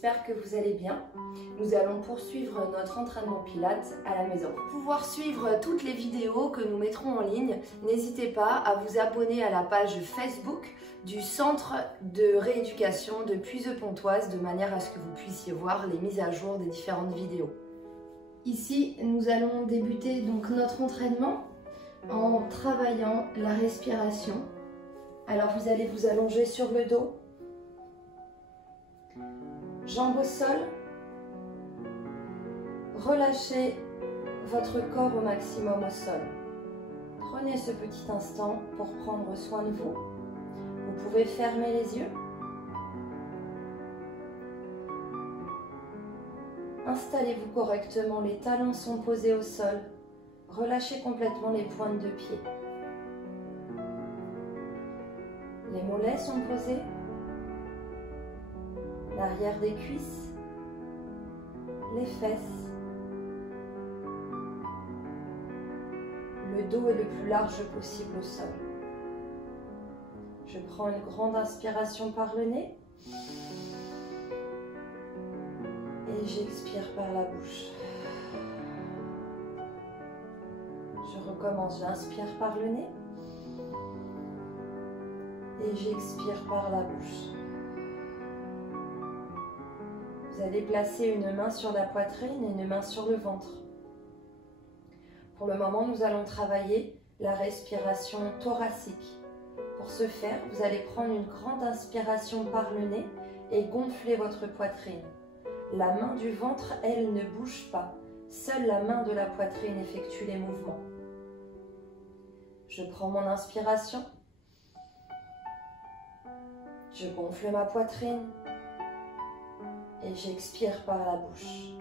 j'espère que vous allez bien. Nous allons poursuivre notre entraînement Pilates à la maison. Pour pouvoir suivre toutes les vidéos que nous mettrons en ligne, n'hésitez pas à vous abonner à la page Facebook du Centre de rééducation de Puiseux-Pontoise de manière à ce que vous puissiez voir les mises à jour des différentes vidéos. Ici, nous allons débuter donc notre entraînement en travaillant la respiration. Alors vous allez vous allonger sur le dos, jambes au sol, relâchez votre corps au maximum au sol. Prenez ce petit instant pour prendre soin de vous. Vous pouvez fermer les yeux. Installez-vous correctement, les talons sont posés au sol. Relâchez complètement les pointes de pied. Les mollets sont posés. L'arrière des cuisses. Les fesses. Le dos est le plus large possible au sol. Je prends une grande inspiration par le nez. Et j'expire par la bouche. Je recommence, j'inspire par le nez. Et j'expire par la bouche. Vous allez placer une main sur la poitrine et une main sur le ventre. Pour le moment, nous allons travailler la respiration thoracique. Pour ce faire, vous allez prendre une grande inspiration par le nez et gonfler votre poitrine. La main du ventre, elle, ne bouge pas. Seule la main de la poitrine effectue les mouvements. Je prends mon inspiration. Je gonfle ma poitrine. Et j'expire par la bouche.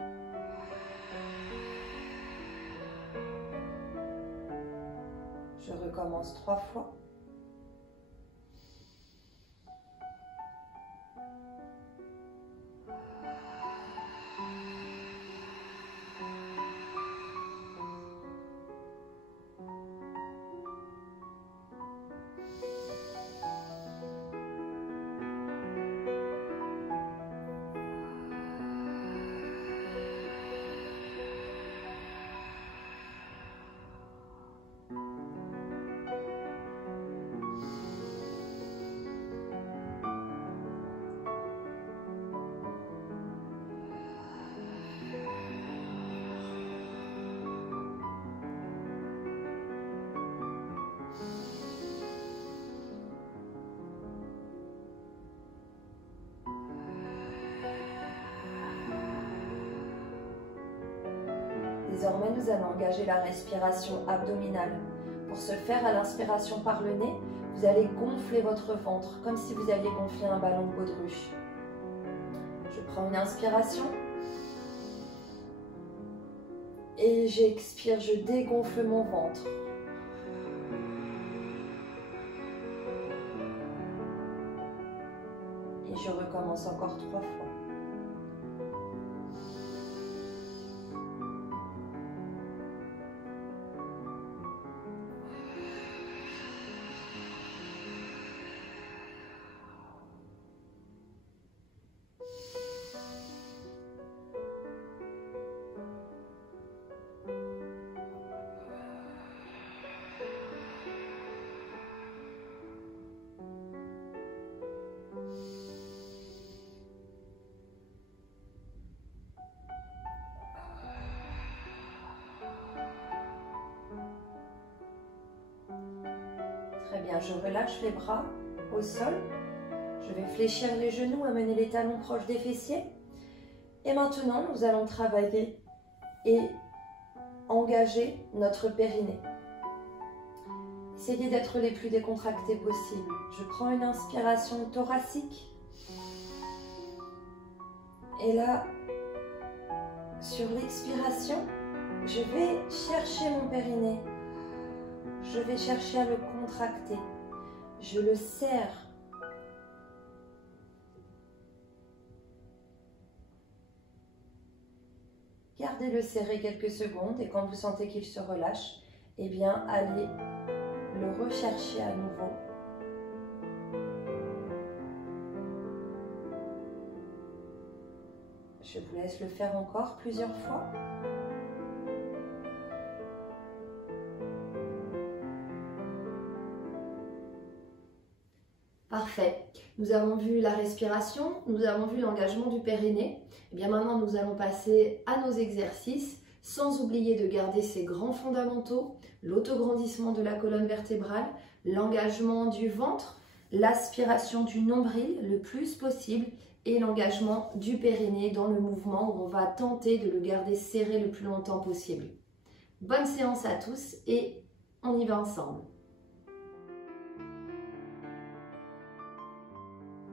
Je recommence 3 fois. Désormais, nous allons engager la respiration abdominale. Pour ce faire, à l'inspiration par le nez, vous allez gonfler votre ventre, comme si vous alliez gonfler un ballon de baudruche. Je prends une inspiration. Et j'expire, je dégonfle mon ventre. Et je recommence encore 3 fois. Très bien, je relâche les bras au sol. Je vais fléchir les genoux, amener les talons proches des fessiers. Et maintenant, nous allons travailler et engager notre périnée. Essayez d'être les plus décontractés possible. Je prends une inspiration thoracique. Et là, sur l'expiration, je vais chercher mon périnée. Je vais chercher à le contracter. Je le serre. Gardez-le serré quelques secondes et quand vous sentez qu'il se relâche, eh bien, allez le rechercher à nouveau. Je vous laisse le faire encore plusieurs fois. Parfait. Nous avons vu la respiration, nous avons vu l'engagement du périnée. Et bien maintenant, nous allons passer à nos exercices, sans oublier de garder ces grands fondamentaux, l'autograndissement de la colonne vertébrale, l'engagement du ventre, l'aspiration du nombril le plus possible et l'engagement du périnée dans le mouvement où on va tenter de le garder serré le plus longtemps possible. Bonne séance à tous et on y va ensemble.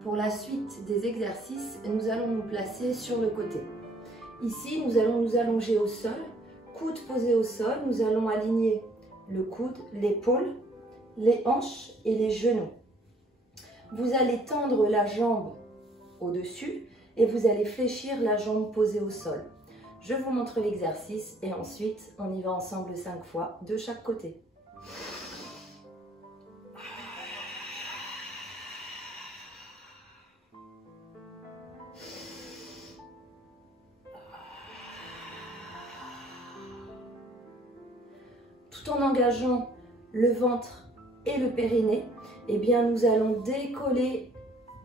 Pour la suite des exercices, nous allons nous placer sur le côté. Ici, nous allons nous allonger au sol, coude posé au sol. Nous allons aligner le coude, l'épaule, les hanches et les genoux. Vous allez tendre la jambe au-dessus et vous allez fléchir la jambe posée au sol. Je vous montre l'exercice et ensuite, on y va ensemble 5 fois de chaque côté. Tout en engageant le ventre et le périnée, eh bien nous allons décoller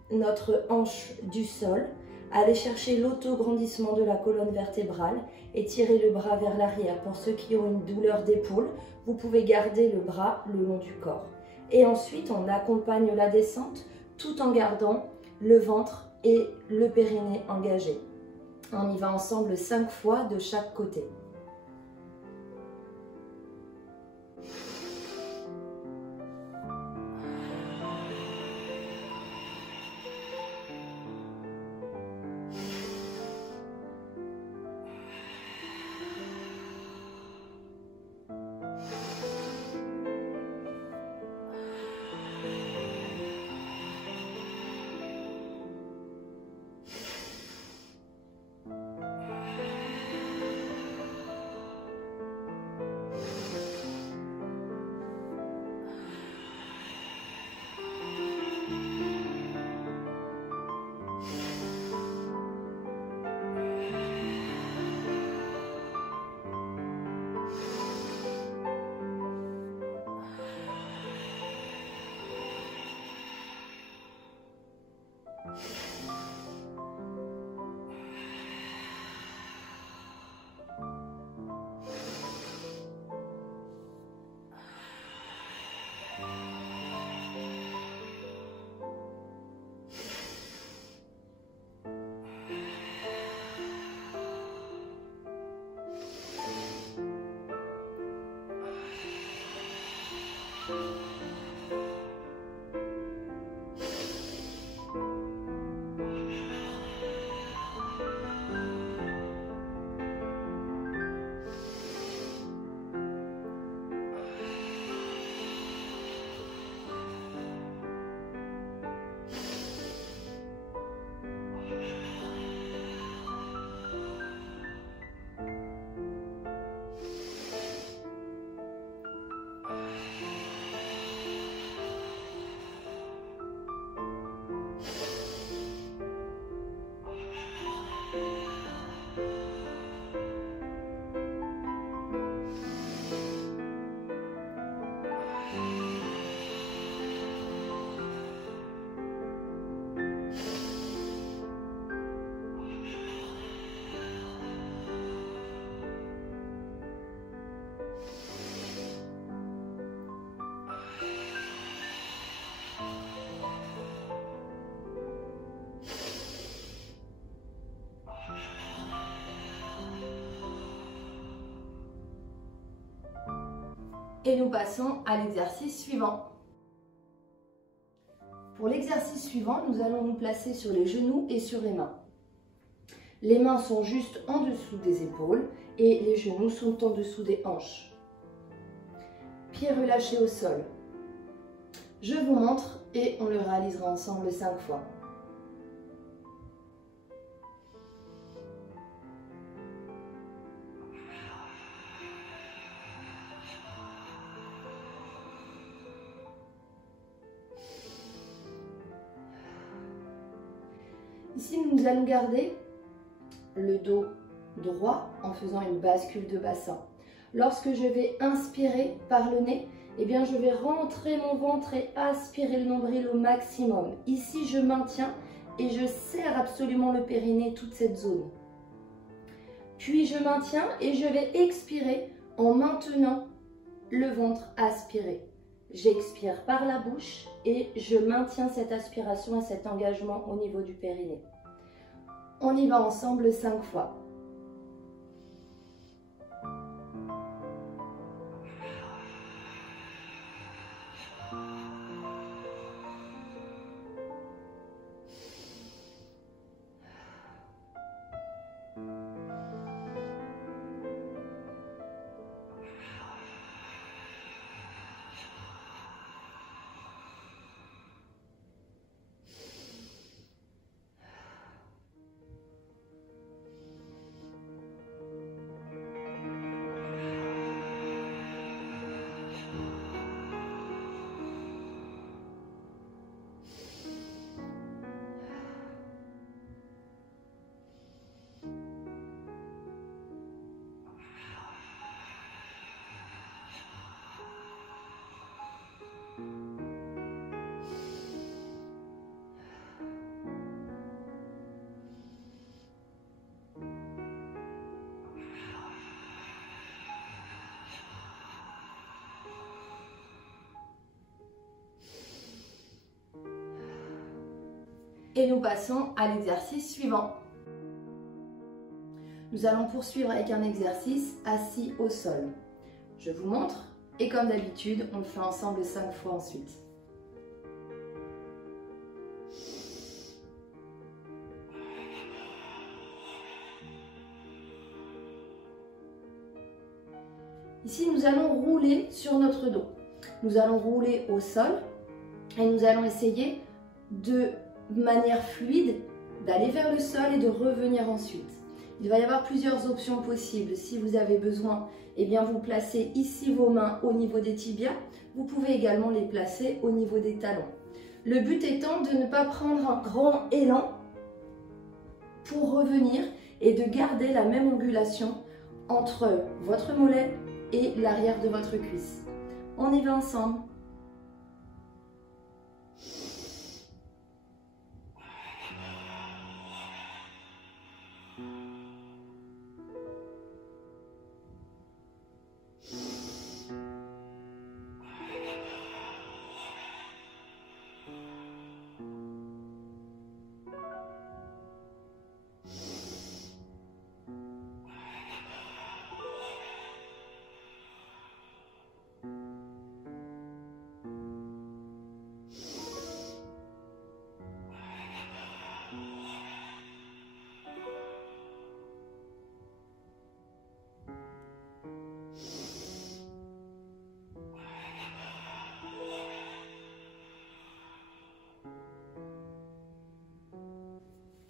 notre hanche du sol, aller chercher l'autograndissement de la colonne vertébrale et tirer le bras vers l'arrière. Pour ceux qui ont une douleur d'épaule, vous pouvez garder le bras le long du corps. Et ensuite, on accompagne la descente tout en gardant le ventre et le périnée engagés. On y va ensemble 5 fois de chaque côté. Et nous passons à l'exercice suivant. Pour l'exercice suivant, nous allons nous placer sur les genoux et sur les mains. Les mains sont juste en dessous des épaules et les genoux sont en dessous des hanches. Pieds relâchés au sol. Je vous montre et on le réalisera ensemble 5 fois. Ici, nous allons garder le dos droit en faisant une bascule de bassin. Lorsque je vais inspirer par le nez, eh bien je vais rentrer mon ventre et aspirer le nombril au maximum. Ici, je maintiens et je serre absolument le périnée, toute cette zone. Puis je maintiens et je vais expirer en maintenant le ventre aspiré. J'expire par la bouche et je maintiens cette aspiration et cet engagement au niveau du périnée. On y va ensemble 5 fois. Et nous passons à l'exercice suivant. Nous allons poursuivre avec un exercice assis au sol. Je vous montre et comme d'habitude, on le fait ensemble 5 fois ensuite. Ici, nous allons rouler sur notre dos. Nous allons rouler au sol et nous allons essayer de manière fluide d'aller vers le sol et de revenir ensuite. Il va y avoir plusieurs options possibles. Si vous avez besoin, eh bien vous placez ici vos mains au niveau des tibias. Vous pouvez également les placer au niveau des talons. Le but étant de ne pas prendre un grand élan pour revenir et de garder la même angulation entre votre mollet et l'arrière de votre cuisse. On y va ensemble.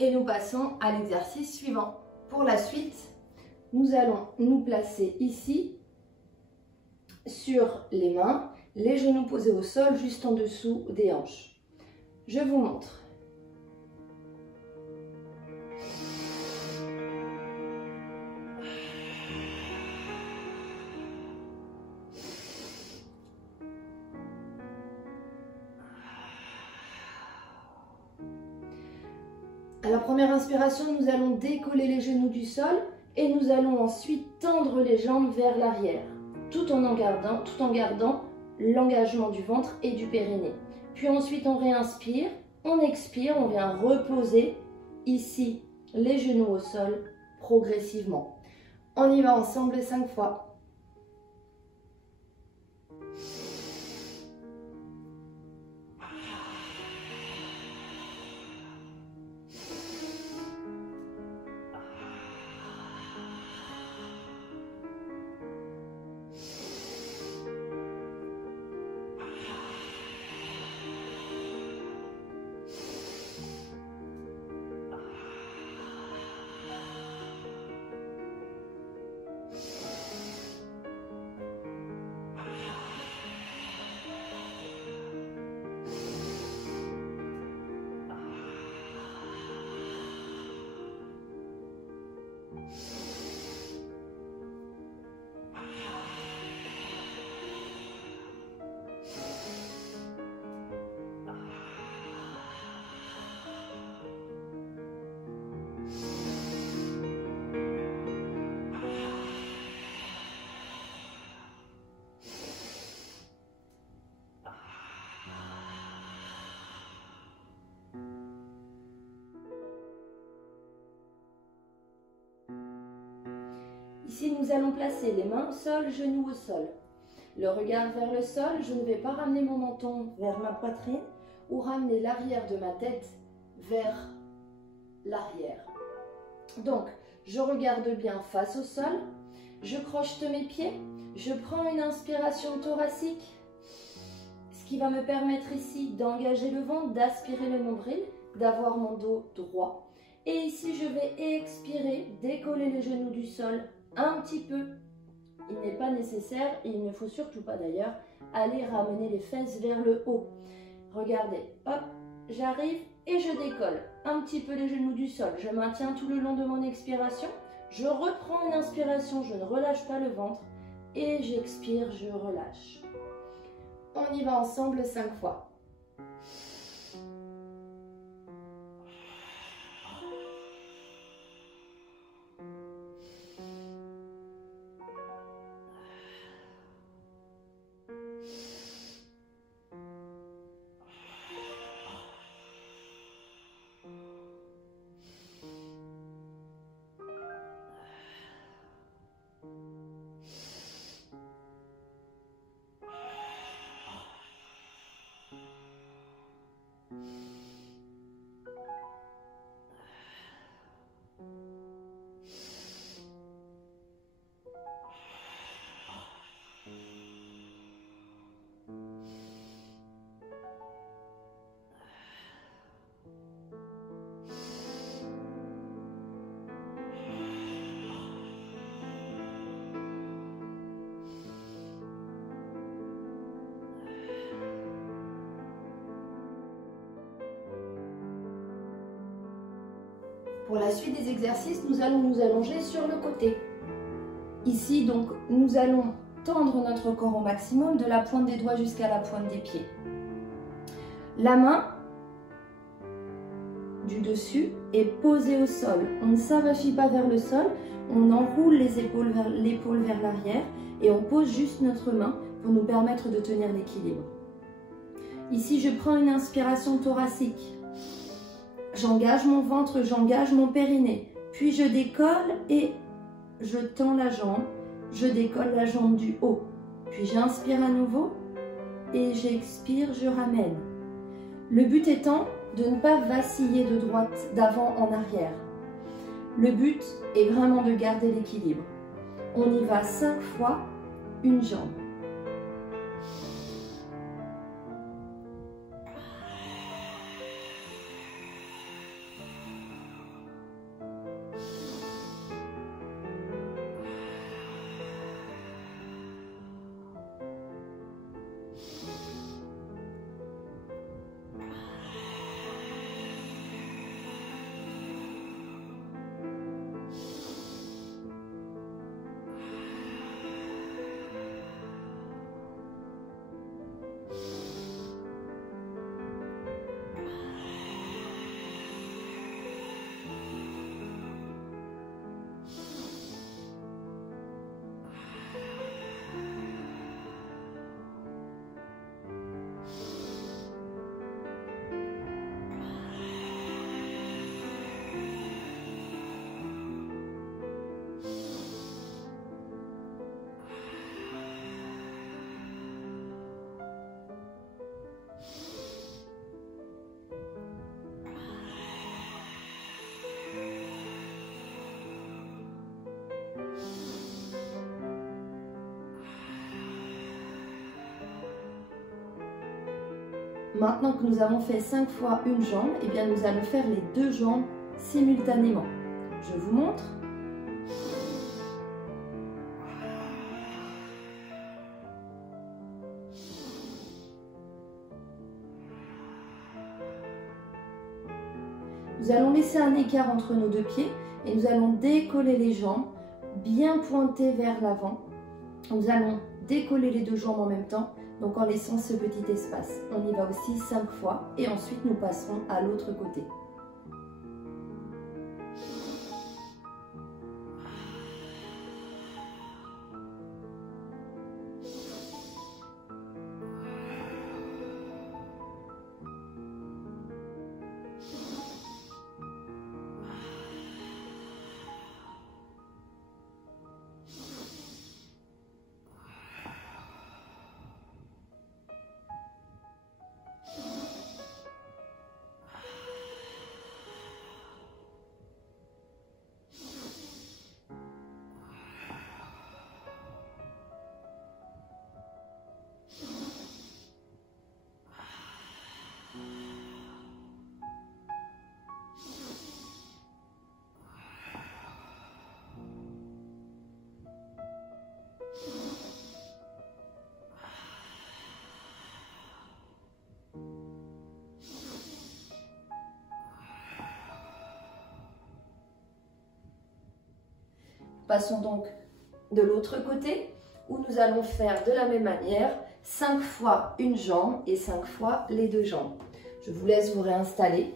Et nous passons à l'exercice suivant. Pour la suite, nous allons nous placer ici sur les mains, les genoux posés au sol, juste en dessous des hanches. Je vous montre. À la première inspiration, nous allons décoller les genoux du sol et nous allons ensuite tendre les jambes vers l'arrière, tout en gardant l'engagement du ventre et du périnée. Puis ensuite, on réinspire, on expire, on vient reposer ici les genoux au sol progressivement. On y va ensemble 5 fois. Ici, nous allons placer les mains au sol, genoux au sol. Le regard vers le sol, je ne vais pas ramener mon menton vers ma poitrine ou ramener l'arrière de ma tête vers l'arrière. Donc, je regarde bien face au sol, je crochete mes pieds, je prends une inspiration thoracique, ce qui va me permettre ici d'engager le ventre, d'aspirer le nombril, d'avoir mon dos droit. Et ici, je vais expirer, décoller les genoux du sol un petit peu. Il n'est pas nécessaire, et il ne faut surtout pas d'ailleurs, aller ramener les fesses vers le haut. Regardez, hop, j'arrive et je décolle un petit peu les genoux du sol. Je maintiens tout le long de mon expiration. Je reprends une inspiration, je ne relâche pas le ventre. Et j'expire, je relâche. On y va ensemble 5 fois. Pour la suite des exercices, nous allons nous allonger sur le côté. Ici, donc, nous allons tendre notre corps au maximum, de la pointe des doigts jusqu'à la pointe des pieds. La main du dessus est posée au sol. On ne s'avachit pas vers le sol, on enroule les épaules vers l'arrière et on pose juste notre main pour nous permettre de tenir l'équilibre. Ici, je prends une inspiration thoracique. J'engage mon ventre, j'engage mon périnée. Puis je décolle et je tends la jambe. Je décolle la jambe du haut. Puis j'inspire à nouveau et j'expire, je ramène. Le but étant de ne pas vaciller de droite, d'avant en arrière. Le but est vraiment de garder l'équilibre. On y va 5 fois, une jambe. Maintenant que nous avons fait 5 fois une jambe, eh bien nous allons faire les 2 jambes simultanément. Je vous montre. Nous allons laisser un écart entre nos 2 pieds et nous allons décoller les jambes, bien pointées vers l'avant. Nous allons décoller les 2 jambes en même temps, donc en laissant ce petit espace. On y va aussi 5 fois et ensuite nous passerons à l'autre côté. Passons donc de l'autre côté où nous allons faire de la même manière 5 fois une jambe et 5 fois les deux jambes. Je vous laisse vous réinstaller.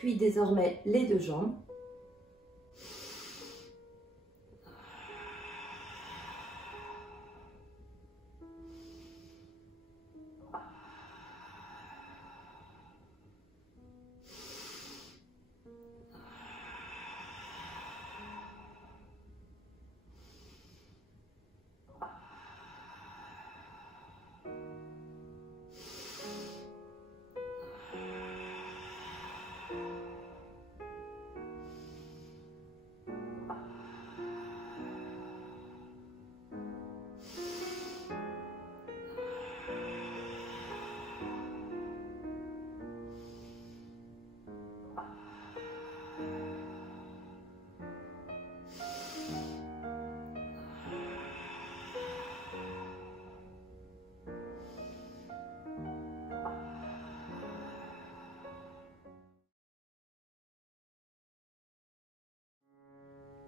Puis désormais les deux jambes.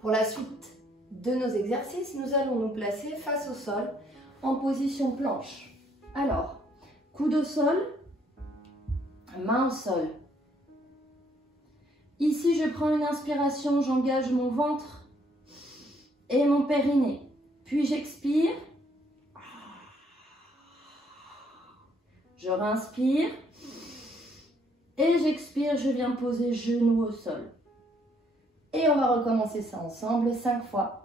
Pour la suite de nos exercices, nous allons nous placer face au sol en position planche. Alors, coude au sol, main au sol. Ici, je prends une inspiration, j'engage mon ventre et mon périnée. Puis j'expire. Je réinspire. Et j'expire, je viens poser genou au sol. Et on va recommencer ça ensemble 5 fois.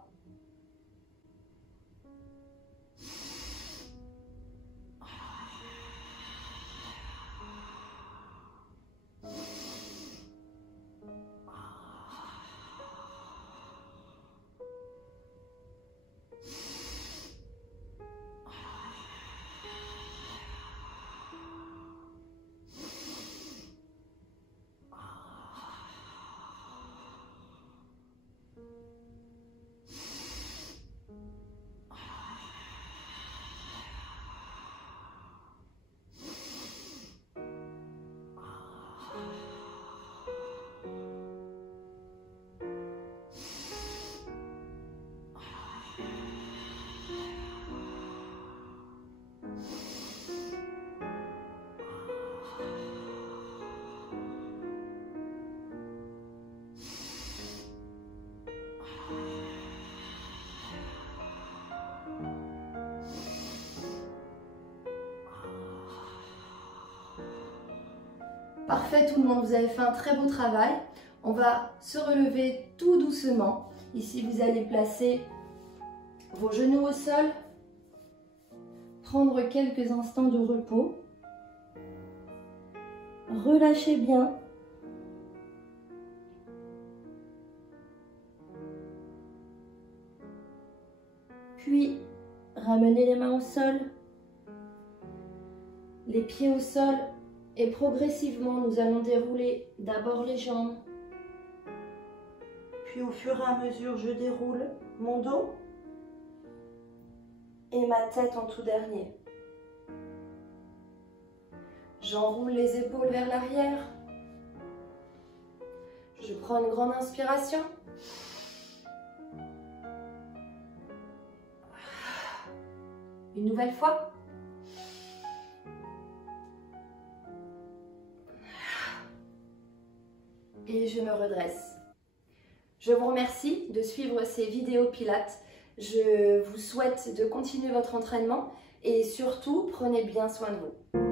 Parfait tout le monde, vous avez fait un très beau travail. On va se relever tout doucement. Ici, vous allez placer vos genoux au sol, prendre quelques instants de repos. Relâchez bien. Puis, ramenez les mains au sol, les pieds au sol. Et progressivement, nous allons dérouler d'abord les jambes. Puis au fur et à mesure, je déroule mon dos et ma tête en tout dernier. J'enroule les épaules vers l'arrière. Je prends une grande inspiration. Une nouvelle fois. et je me redresse. Je vous remercie de suivre ces vidéos pilates. Je vous souhaite de continuer votre entraînement et surtout, prenez bien soin de vous.